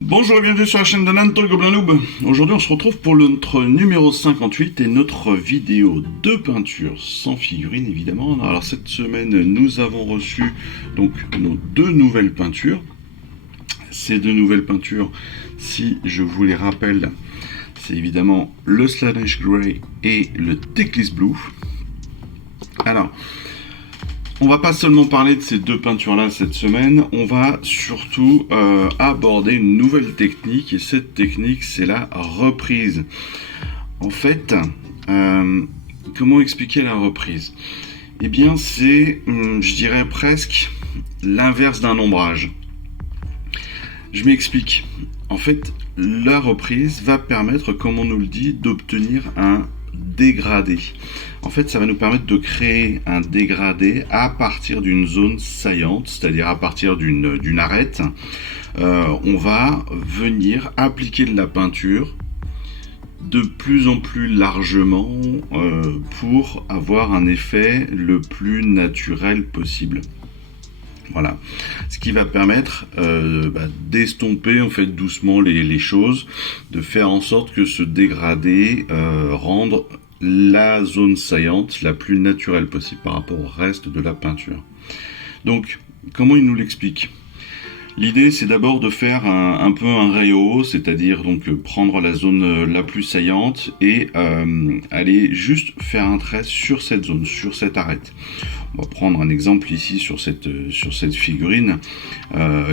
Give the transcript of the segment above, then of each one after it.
Bonjour et bienvenue sur la chaîne de Nanto le Gobelin Noob. Aujourd'hui on se retrouve pour notre numéro 58 et notre vidéo de peinture sans figurine évidemment. Alors cette semaine nous avons reçu donc nos deux nouvelles peintures. Ces deux nouvelles peintures, si je vous les rappelle, c'est évidemment le Slaanesh Grey et le Teclis Blue. Alors, on va pas seulement parler de ces deux peintures-là cette semaine, on va surtout aborder une nouvelle technique, et cette technique, c'est la reprise. En fait, comment expliquer la reprise? Eh bien, c'est, je dirais presque l'inverse d'un ombrage. Je m'explique. En fait, la reprise va permettre, comme on nous le dit, d'obtenir un dégradé. En fait, ça va nous permettre de créer un dégradé à partir d'une zone saillante, c'est-à-dire à partir d'une arête. On va venir appliquer de la peinture de plus en plus largement pour avoir un effet le plus naturel possible. Voilà, ce qui va permettre d'estomper en fait doucement les choses, de faire en sorte que ce dégradé rende la zone saillante la plus naturelle possible par rapport au reste de la peinture. Donc, comment il nous l'explique ? L'idée, c'est d'abord de faire un peu un rayo, c'est-à-dire donc prendre la zone la plus saillante et aller juste faire un trait sur cette zone, sur cette arête. On va prendre un exemple ici sur cette figurine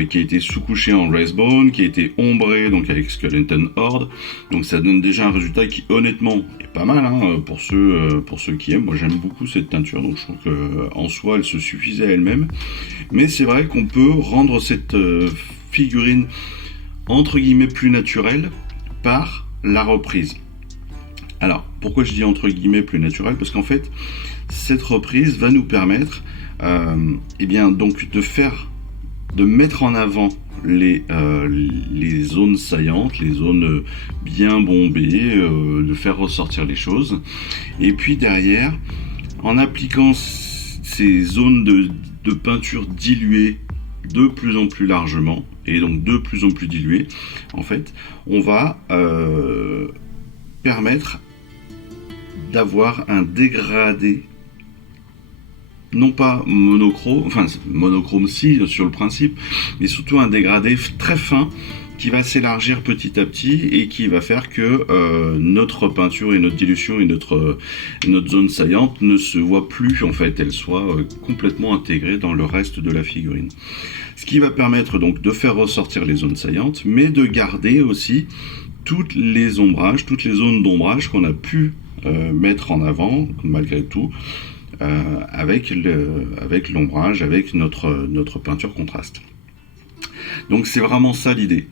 qui a été sous-couchée en Wraithbone, qui a été ombrée donc avec Skeleton Horde. Donc ça donne déjà un résultat qui honnêtement est pas mal hein, pour ceux qui aiment. Moi j'aime beaucoup cette teinture, donc je trouve qu'en soi elle se suffisait à elle-même. Mais c'est vrai qu'on peut rendre cette figurine entre guillemets plus naturelle par la reprise. Alors, pourquoi je dis entre guillemets plus naturelle? Parce qu'en fait, cette reprise va nous permettre donc de mettre en avant les zones saillantes, les zones bien bombées, de faire ressortir les choses. Et puis derrière, en appliquant ces zones de peinture diluées de plus en plus largement, et donc de plus en plus diluées, en fait, on va permettre d'avoir un dégradé non pas monochrome si sur le principe, mais surtout un dégradé très fin qui va s'élargir petit à petit et qui va faire que notre peinture et notre dilution et notre zone saillante ne se voient plus en fait, elles soient complètement intégrées dans le reste de la figurine. Ce qui va permettre donc de faire ressortir les zones saillantes, mais de garder aussi toutes les ombrages, toutes les zones d'ombrage qu'on a pu mettre en avant malgré tout avec l'ombrage, avec notre peinture contraste. Donc c'est vraiment ça l'idée.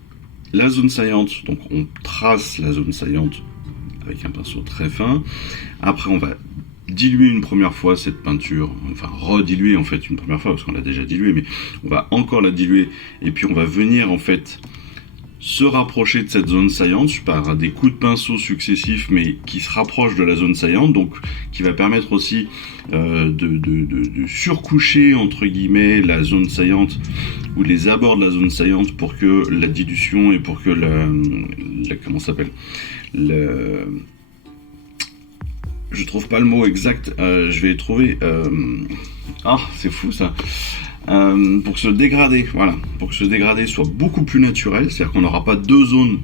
La zone saillante, donc on trace la zone saillante avec un pinceau très fin. Après on va diluer une première fois cette peinture, enfin rediluer en fait une première fois parce qu'on l'a déjà diluée, mais on va encore la diluer et puis on va venir en fait se rapprocher de cette zone saillante par des coups de pinceau successifs mais qui se rapprochent de la zone saillante, donc qui va permettre aussi de surcoucher entre guillemets la zone saillante ou les abords de la zone saillante pour que la dilution et pour que comment ça s'appelle je trouve pas le mot exact, je vais trouver c'est fou ça. Pour que ce dégradé, voilà, pour que ce dégradé soit beaucoup plus naturel, c'est-à-dire qu'on n'aura pas deux zones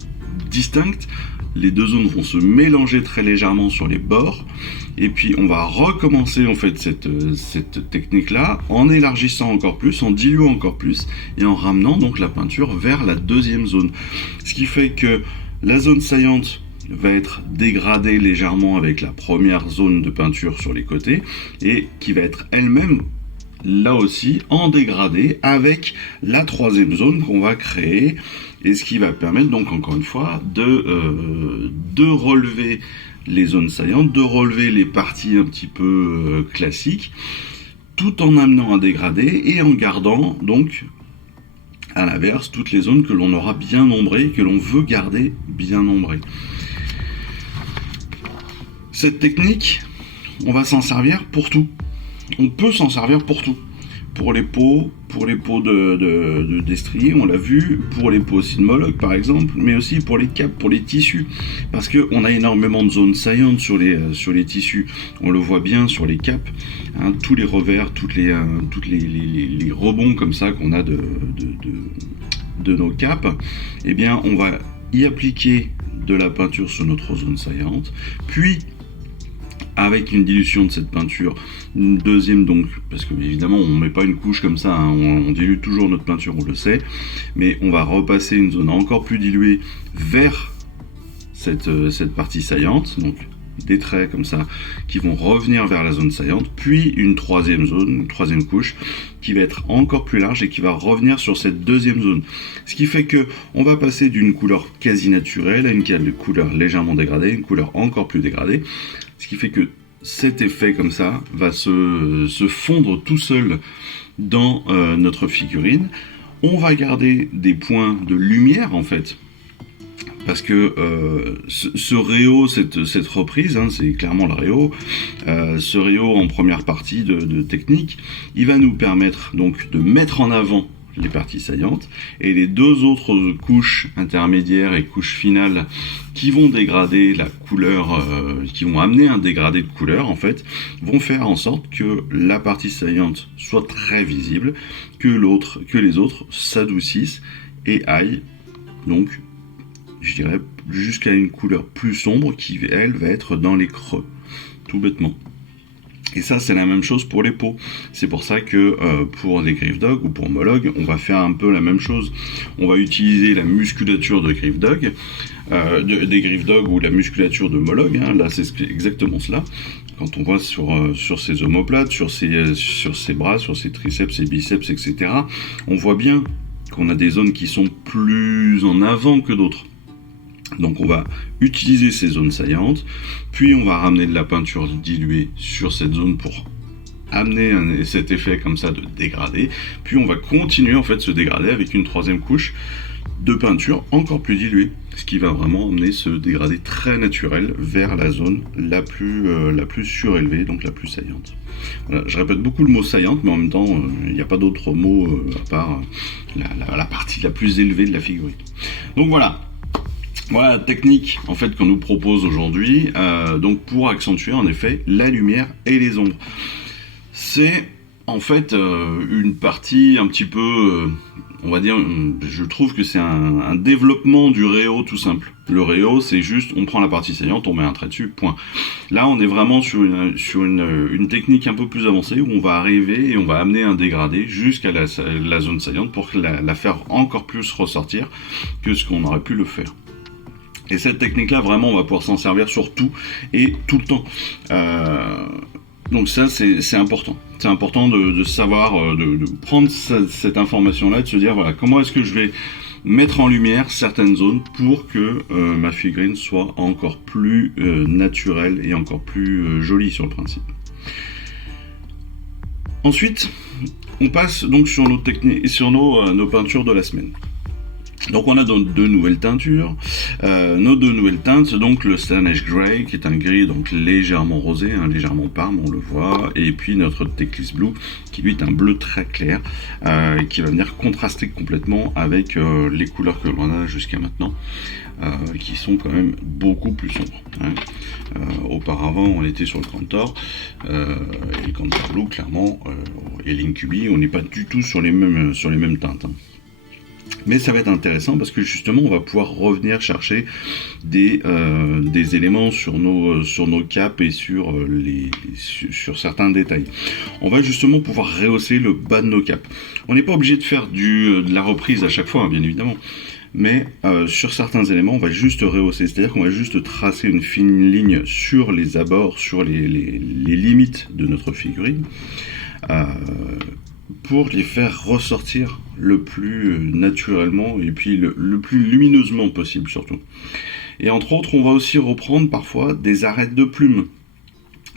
distinctes, les deux zones vont se mélanger très légèrement sur les bords, et puis on va recommencer en fait cette technique-là en élargissant encore plus, en diluant encore plus, et en ramenant donc la peinture vers la deuxième zone. Ce qui fait que la zone saillante va être dégradée légèrement avec la première zone de peinture sur les côtés, et qui va être elle-même là aussi en dégradé avec la troisième zone qu'on va créer, et ce qui va permettre donc encore une fois de relever les zones saillantes, de relever les parties un petit peu classiques, tout en amenant un dégradé et en gardant donc à l'inverse toutes les zones que l'on aura bien ombrées, que l'on veut garder bien ombrées. Cette technique, on va s'en servir pour tout. On peut s'en servir pour tout. pour les peaux d'estrier, on l'a vu, pour les peaux aussi de Moloch par exemple, mais aussi pour les capes, pour les tissus, parce qu'on a énormément de zones saillantes sur les tissus, on le voit bien sur les capes, hein, tous les revers, toutes les rebonds comme ça qu'on a de nos capes, eh bien on va y appliquer de la peinture sur notre zone saillante, puis avec une dilution de cette peinture, une deuxième donc, parce que évidemment on ne met pas une couche comme ça, hein, on dilue toujours notre peinture, on le sait, mais on va repasser une zone encore plus diluée vers cette partie saillante, donc des traits comme ça qui vont revenir vers la zone saillante, puis une troisième zone, une troisième couche qui va être encore plus large et qui va revenir sur cette deuxième zone. Ce qui fait que on va passer d'une couleur quasi naturelle à une couleur légèrement dégradée, une couleur encore plus dégradée. Ce qui fait que cet effet comme ça va se fondre tout seul dans notre figurine. On va garder des points de lumière en fait, parce que ce réo, cette reprise, hein, c'est clairement le réo, ce réo en première partie de technique, il va nous permettre donc de mettre en avant les parties saillantes, et les deux autres couches intermédiaires et couches finales qui vont dégrader la couleur, qui vont amener un dégradé de couleur en fait, vont faire en sorte que la partie saillante soit très visible, que les autres s'adoucissent et aillent donc, je dirais, jusqu'à une couleur plus sombre qui elle va être dans les creux, tout bêtement. Et ça, c'est la même chose pour les peaux. C'est pour ça que pour les Griff Dog ou pour Moloch, on va faire un peu la même chose. On va utiliser la musculature de Griff Dog, des Griff Dog ou la musculature de Moloch. Hein, là, c'est exactement cela. Quand on voit sur ses omoplates, sur ses bras, sur ses triceps, ses biceps, etc., on voit bien qu'on a des zones qui sont plus en avant que d'autres. Donc on va utiliser ces zones saillantes, puis on va ramener de la peinture diluée sur cette zone pour amener cet effet comme ça de dégradé, puis on va continuer en fait ce dégradé avec une troisième couche de peinture encore plus diluée, ce qui va vraiment amener ce dégradé très naturel vers la zone la plus surélevée, donc la plus saillante. Voilà, je répète beaucoup le mot saillante, mais en même temps il n'y a pas d'autre mot à part la partie la plus élevée de la figurine. Donc voilà la technique en fait qu'on nous propose aujourd'hui, donc pour accentuer en effet la lumière et les ombres. C'est en fait une partie un petit peu, on va dire, je trouve que c'est un développement du réo tout simple. Le réo, c'est juste, on prend la partie saillante, on met un trait dessus, point. Là, on est vraiment sur une technique un peu plus avancée où on va arriver et on va amener un dégradé jusqu'à la zone saillante pour la faire encore plus ressortir que ce qu'on aurait pu le faire. Et cette technique-là, vraiment, on va pouvoir s'en servir sur tout et tout le temps. Donc ça, c'est important. C'est important de savoir, de prendre cette information-là, de se dire, voilà, comment est-ce que je vais mettre en lumière certaines zones pour que ma figurine soit encore plus naturelle et encore plus jolie sur le principe. Ensuite, on passe donc sur nos techniques, sur nos peintures de la semaine. Donc on a donc deux nouvelles teintures, nos deux nouvelles teintes, donc le Slaanesh Grey qui est un gris donc légèrement rosé, hein, légèrement parme, on le voit, et puis notre Teclis Blue qui lui est un bleu très clair, qui va venir contraster complètement avec les couleurs que l'on a jusqu'à maintenant, qui sont quand même beaucoup plus sombres. Hein. Auparavant on était sur le Cantor, et le Cantor Blue clairement, et l'Incubi, on n'est pas du tout sur les mêmes teintes. Hein. Mais ça va être intéressant parce que justement on va pouvoir revenir chercher des éléments sur nos capes et sur certains détails. On va justement pouvoir rehausser le bas de nos capes. On n'est pas obligé de faire de la reprise à chaque fois, hein, bien évidemment. Mais sur certains éléments, on va juste rehausser, c'est-à-dire qu'on va juste tracer une fine ligne sur les abords, sur les limites de notre figurine, pour les faire ressortir le plus naturellement et puis le plus lumineusement possible surtout. Et entre autres, on va aussi reprendre parfois des arêtes de plumes.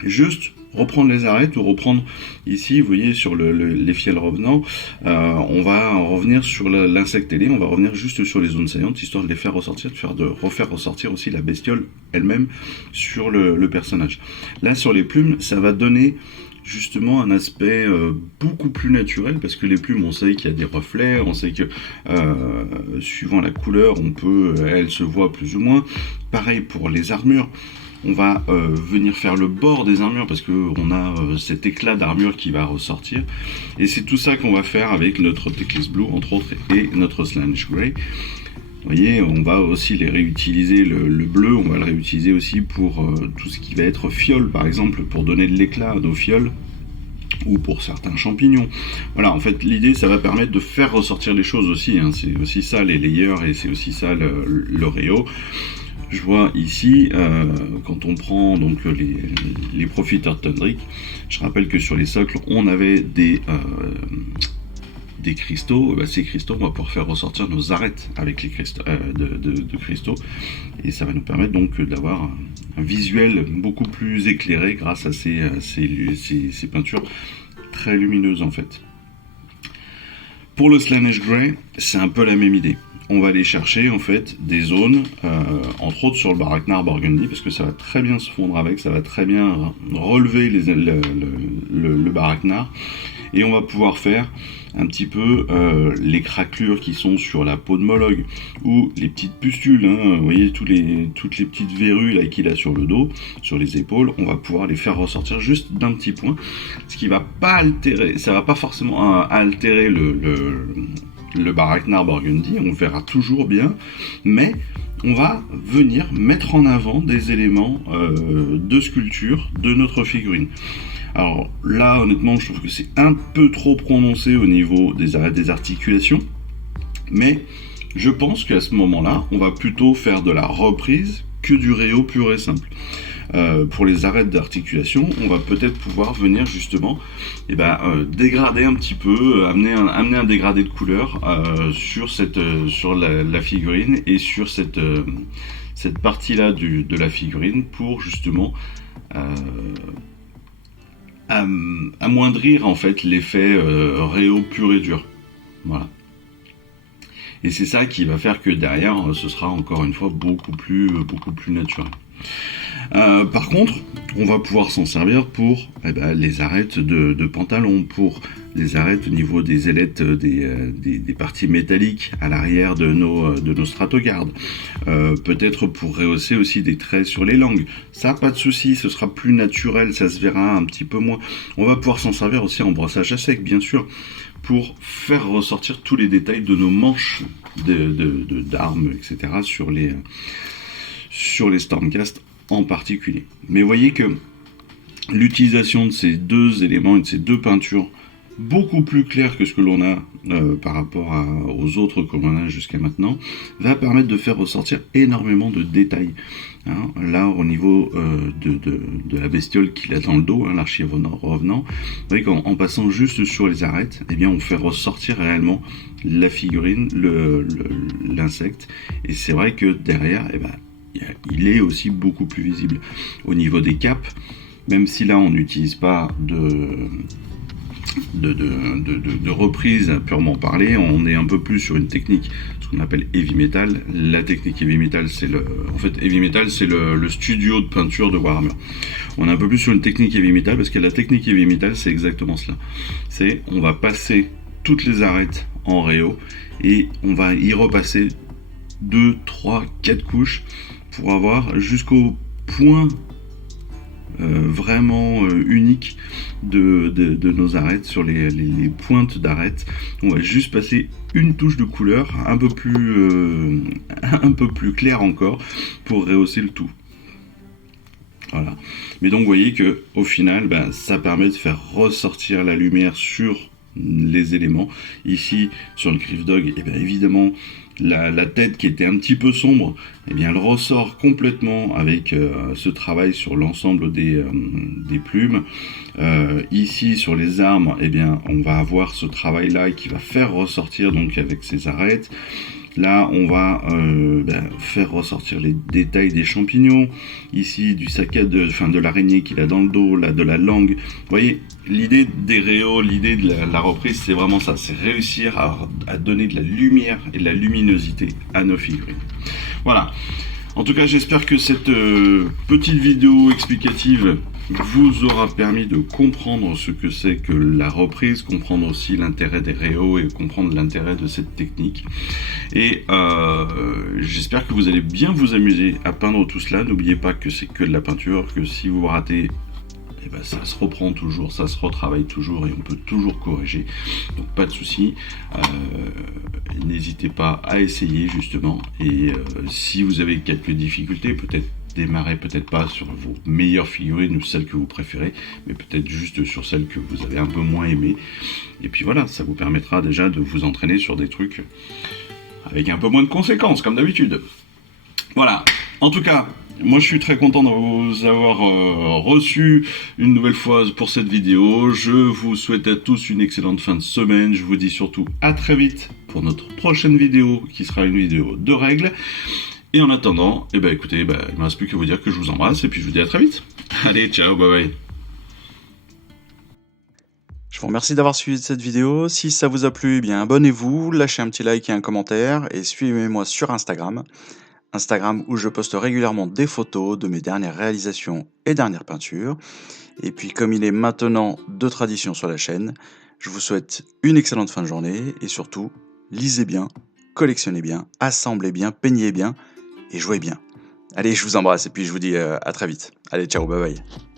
Juste reprendre les arêtes ou reprendre ici, vous voyez sur les fiels revenants, on va revenir sur l'insecte ailé, on va revenir juste sur les zones saillantes histoire de les faire ressortir, de refaire ressortir aussi la bestiole elle-même sur le personnage. Là sur les plumes, ça va donner justement un aspect beaucoup plus naturel, parce que les plumes, on sait qu'il y a des reflets, on sait que suivant la couleur, elle se voit plus ou moins. Pareil pour les armures. On va venir faire le bord des armures parce qu'on a cet éclat d'armure qui va ressortir. Et c'est tout ça qu'on va faire avec notre Teclis Blue, entre autres, et notre Slaanesh Grey. Vous voyez, on va aussi les réutiliser, le bleu, on va le réutiliser aussi pour tout ce qui va être fiole, par exemple, pour donner de l'éclat à nos fioles, ou pour certains champignons. Voilà, en fait, l'idée, ça va permettre de faire ressortir les choses aussi, hein. C'est aussi ça les layers, et c'est aussi ça le réo. Je vois ici, quand on prend donc les Profiteurs Tundric, je rappelle que sur les socles, on avait des cristaux. Ces cristaux, on va pouvoir faire ressortir nos arêtes avec les cristaux, de cristaux, et ça va nous permettre donc d'avoir un visuel beaucoup plus éclairé grâce à ces peintures très lumineuses en fait. Pour le Slaanesh Grey, c'est un peu la même idée. On va aller chercher en fait des zones, entre autres sur le Baraknar Burgundy, parce que ça va très bien se fondre avec, ça va très bien relever le Baraknar, et on va pouvoir faire un petit peu les craquelures qui sont sur la peau de Mollog, ou les petites pustules, hein, vous voyez toutes les petites verrues là qu'il a sur le dos, sur les épaules, on va pouvoir les faire ressortir juste d'un petit point, ce qui va pas altérer, ça va pas forcément altérer le Baraknar Burgundy, on verra toujours bien, mais on va venir mettre en avant des éléments de sculpture de notre figurine. Alors là, honnêtement, je trouve que c'est un peu trop prononcé au niveau des articulations, mais je pense qu'à ce moment-là, on va plutôt faire de la reprise que du réo pur et simple. Pour les arêtes d'articulation, on va peut-être pouvoir venir justement dégrader un petit peu, amener un dégradé de couleur sur la figurine et sur cette partie-là de la figurine pour justement amoindrir en fait l'effet réo pur et dur. Voilà. Et c'est ça qui va faire que derrière, ce sera encore une fois beaucoup plus naturel. Par contre, on va pouvoir s'en servir pour les arêtes de pantalon, pour les arêtes au niveau des ailettes, des parties métalliques à l'arrière de nos stratogardes. Peut-être pour rehausser aussi des traits sur les langues. Ça, pas de souci, ce sera plus naturel, ça se verra un petit peu moins. On va pouvoir s'en servir aussi en brossage à sec, bien sûr, pour faire ressortir tous les détails de nos manches d'armes, etc. sur les Stormcast en particulier. Mais voyez que l'utilisation de ces deux éléments et de ces deux peintures beaucoup plus claires que ce que l'on a par rapport aux autres que l'on a jusqu'à maintenant, va permettre de faire ressortir énormément de détails. Hein, là, au niveau de la bestiole qu'il a dans le dos, hein, l'archive revenant, vous voyez qu'en passant juste sur les arêtes, eh bien, on fait ressortir réellement la figurine, l'insecte, et c'est vrai que derrière, il est aussi beaucoup plus visible. Au niveau des capes, même si là on n'utilise pas de reprise purement parlée, on est un peu plus sur une technique, ce qu'on appelle heavy metal. La technique heavy metal, heavy metal, c'est le studio de peinture de Warhammer. On est un peu plus sur une technique heavy metal, parce que la technique heavy metal, c'est exactement cela. On va passer toutes les arêtes en réo, et on va y repasser 2, 3, 4 couches, pour avoir jusqu'au point vraiment unique de nos arêtes, sur les pointes d'arêtes. On va juste passer une touche de couleur un peu plus claire encore pour rehausser le tout. Voilà. Mais donc vous voyez que au final, ça permet de faire ressortir la lumière sur les éléments. Ici sur le Griffdog, évidemment la tête qui était un petit peu sombre, elle ressort complètement avec ce travail sur l'ensemble des plumes. Ici sur les armes, on va avoir ce travail là qui va faire ressortir donc avec ces arêtes. Là, on va faire ressortir les détails des champignons. Ici, du saccade, de l'araignée qu'il a dans le dos, là, de la langue. Vous voyez, l'idée des réos, l'idée de la reprise, c'est vraiment ça. C'est réussir à donner de la lumière et de la luminosité à nos figurines. Voilà. En tout cas, j'espère que cette petite vidéo explicative vous aura permis de comprendre ce que c'est que la reprise, comprendre aussi l'intérêt des réaux et comprendre l'intérêt de cette technique. Et j'espère que vous allez bien vous amuser à peindre tout cela. N'oubliez pas que c'est que de la peinture, que si vous ratez, eh ben, ça se reprend toujours, ça se retravaille toujours et on peut toujours corriger. Donc pas de souci. N'hésitez pas à essayer justement. Et si vous avez quelques difficultés, peut-être démarrez peut-être pas sur vos meilleures figurines ou celles que vous préférez, mais peut-être juste sur celles que vous avez un peu moins aimées. Et puis voilà, ça vous permettra déjà de vous entraîner sur des trucs avec un peu moins de conséquences, comme d'habitude. Voilà. En tout cas, moi je suis très content de vous avoir reçu une nouvelle fois pour cette vidéo. Je vous souhaite à tous une excellente fin de semaine. Je vous dis surtout à très vite pour notre prochaine vidéo qui sera une vidéo de règles. Et en attendant, eh ben écoutez, il ne me reste plus qu'à vous dire que je vous embrasse et puis je vous dis à très vite. Allez, ciao, bye bye. Je vous remercie d'avoir suivi cette vidéo. Si ça vous a plu, eh bien abonnez-vous, lâchez un petit like et un commentaire et suivez-moi sur Instagram. Instagram où je poste régulièrement des photos de mes dernières réalisations et dernières peintures. Et puis comme il est maintenant de tradition sur la chaîne, je vous souhaite une excellente fin de journée et surtout, lisez bien, collectionnez bien, assemblez bien, peignez bien et jouez bien. Allez, je vous embrasse et puis je vous dis à très vite. Allez, ciao, bye bye.